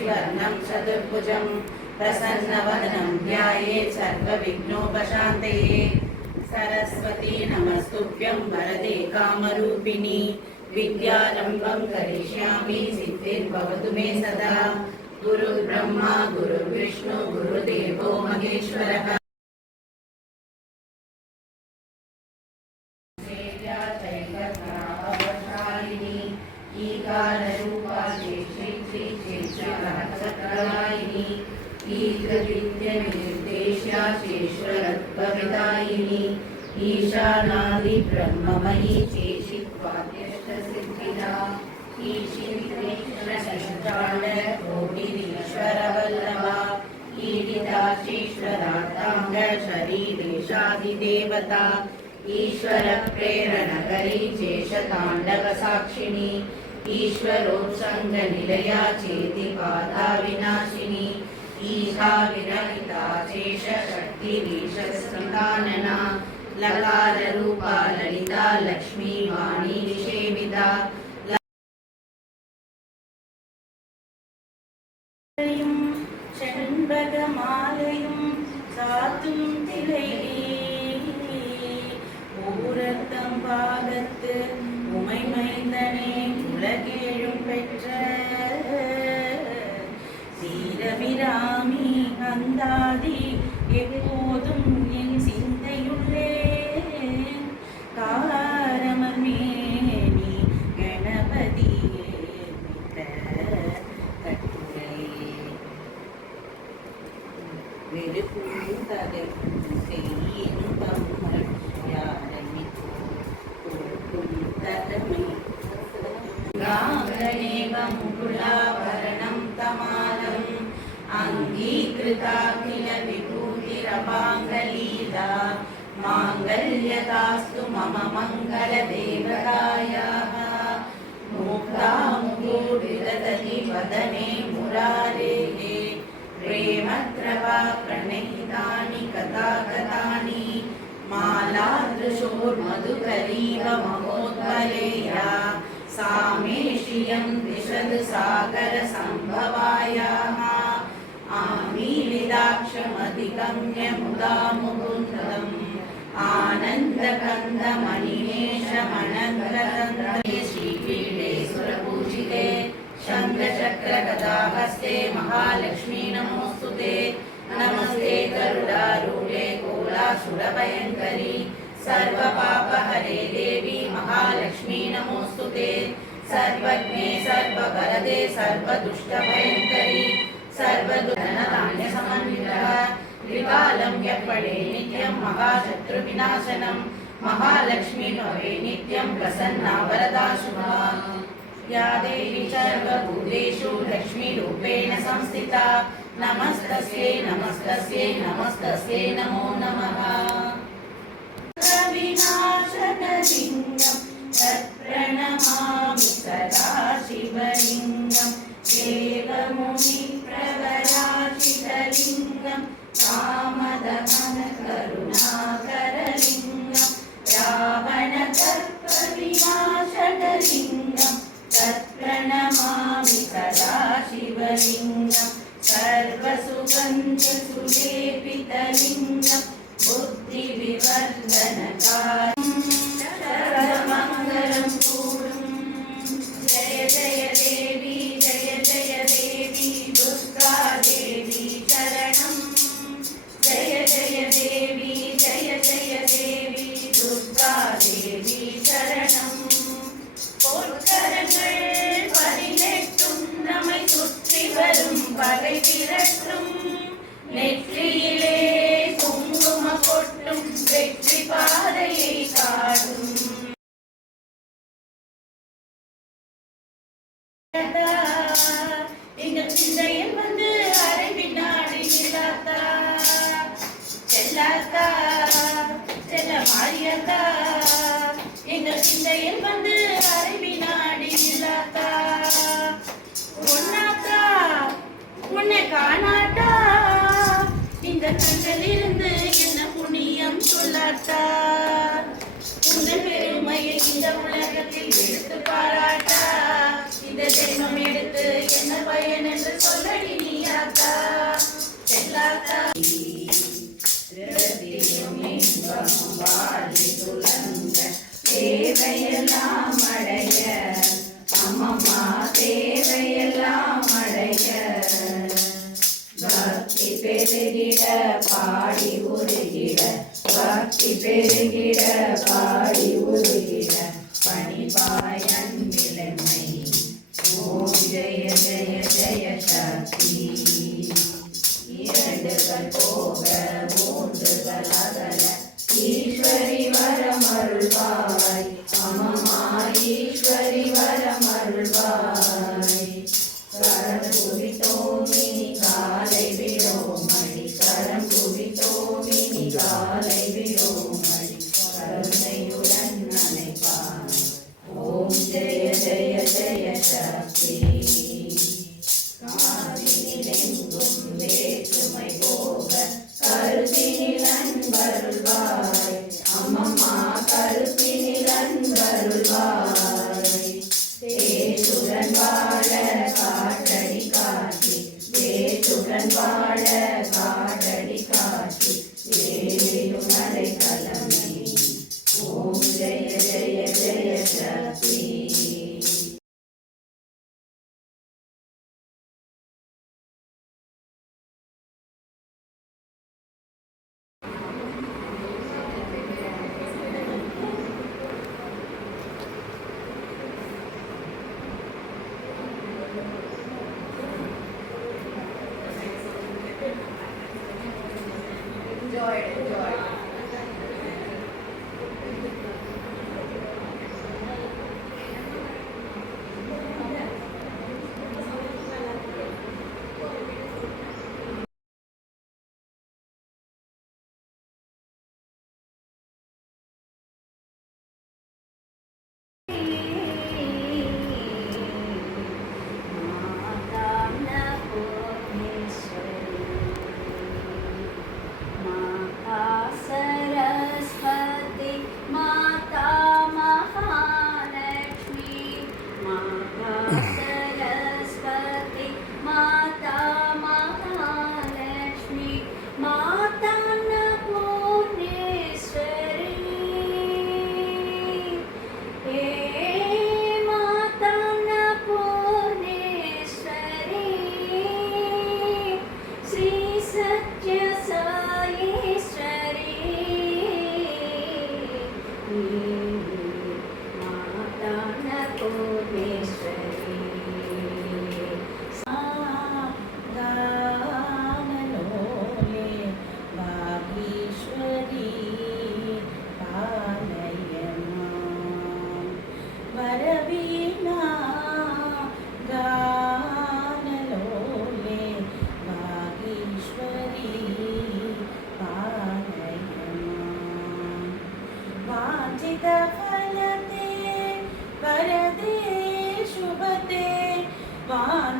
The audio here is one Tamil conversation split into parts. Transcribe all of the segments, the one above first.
शशिवर्णं चतुर्भुजं प्रसन्नवदनं ध्यायेत् सर्वविघ्नोपशान्तये। सरस्वती नमस्तुभ्यं वरदे कामरूपिणी विद्यारम्भं करिष्यामि सिद्धिर्भवतु मे सदा। गुरुर्ब्रह्मा गुरुर्विष्णु गुरुदेवो महेश्वरः। ईकाररूपा चेक्षित्रिचेक्षिणचक्रदायिनी ईकृविद्यनिर्देश्या चेश्वरत्वविदायिनी ईशानादिब्रह्ममयी चेशित्वाद्यष्टसिद्धिदा ईशित्रेश्वरशिष्टाण्डकोटिरीश्वरवल्लभा ईडिता चेश्वरार्ताङ्ग शरीरेशादिदेवता ईश्वर प्रेरणकरी चेशताण्डव साक्षिणी ईश्वरोत्संग निलया चेति बाधा विनाशिनी ईशा विरहिता चेश शक्तिरीश संधानना लकार रूपा ललिता लक्ष्मी वाणी विषेविदा षण्बगमालयं सातुं तिलैः ஊரத்தம் பாகத்து உமை மைந்தனே உலகேழும் பெற்ற சீரபிராமி அந்தாதி எப்போதும் என் சிந்தையுள்ளே காரமர்மேனி கணபதியே கட்டுரை வெறுப்பும் தகர்ப்பும் செய்யும் मुकुलाभरणं तमालम् अङ्गीकृताखिल विभूतिरपाङ्गलीला माङ्गल्यतास्तु मम मङ्गलदेवतायाः मुक्तामुकुटदधति वदने मुरारेः प्रेमत्रवा प्रणहितानि कथाकथानि मालादृशोर्मधुकरीव महोत्पलेया सामेशियं दिशद सागर संभवायाः आमीलिदाक्षमधिगम्य मुदा मुकुन्दम् आनन्दकन्दमणिमेषमनन्तरतन्त्रे श्रीपीठे सुरपूजिते शङ्खचक्रगदाहस्ते महालक्ष्मी नमोऽस्तुते। नमस्ते गरुडारूढे कोलासुरभयङ्करी सर्वपापहरे देवी महालक्ष्मी नमोऽस्तुते। सर्वज्ञे सर्ववरदे सर्वदुष्टभयङ्करी सर्वधनधान्यसमन्वितः त्रिकालं यपठे नित्यं महाशत्रुविनाशनं महालक्ष्मी भवे नित्यं प्रसन्ना वरदा शुभा। या देवी सर्वभूतेषु लक्ष्मीरूपेण संस्थिता नमस्तस्यै नमस्तस्यै नमस्तस्यै नमो नमः। विनाशकलिङ्गं तत्प्रणमामि सदा शिवलिङ्गं देवमुनिप्रवराचितलिङ्गं कामदमनकरुणाकरलिङ्गं रावणदर्पविनाशकलिङ्गं तत्प्रणमामि सदा शिवलिङ्गं सर्वसुगन्धसुलेपितलिङ्गं தேவையும் இன்பமும் வாழ்வி துலங்க தேவையெல்லாம் அடைய அம்மம்மா தேவையெல்லாம் அடைய பக்தி பெருகிட பாடி உருகிட பக்தி பெருகிட பாடி உருகிட பணிவாய் அன்பிலமை ஓம் ஜெய ஜெய ஜெய சக்தி இரண்டுகள் போக மூன்றுகள் அகல ஈஸ்வரி வரமருள்வாய் அம்மம்மா ஈஸ்வரி வரமருள்வாய் கரம் குவித்தோம் இனி காலை விடோமடி கரம் குவித்தோம் இனி காலை விடோமடி கருணையுடன் நினைப்பான் ஓம் ஜெய ஜெய ஜெய சக்தி காதினிலெங்கும் வேற்றுமை போக கருத்தினில் அன்பருள்வாய் அம்மம்மா கருத்தினில் அன்பருள்வாய் தேசுடன் வாழ காட்டடி காட்டி தேசுடன் வாழ காட்டடி காட்டி வேலையும் அடைக்கலமே ஓம் ஜெய ஜெய ஜெய சக்தி enjoy.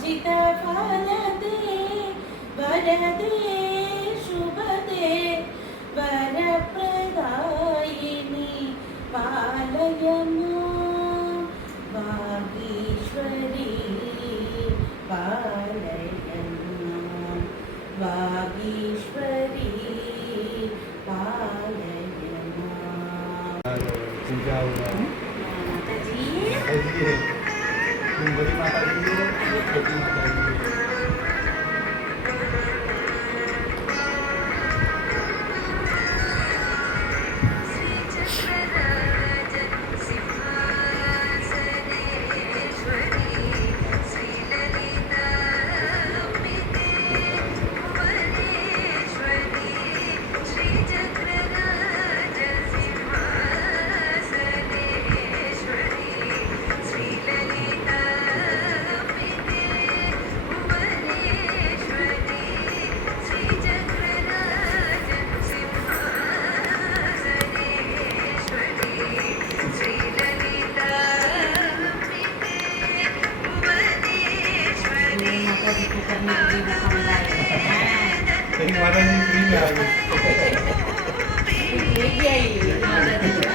वाञ्छितफलदे वरदे शुभदे वरप्रदायिनि पालय मां वागीश्वरी पालय मां वागीश्वरी पालय मां Beri mata dulu, beri mata dulu. Ini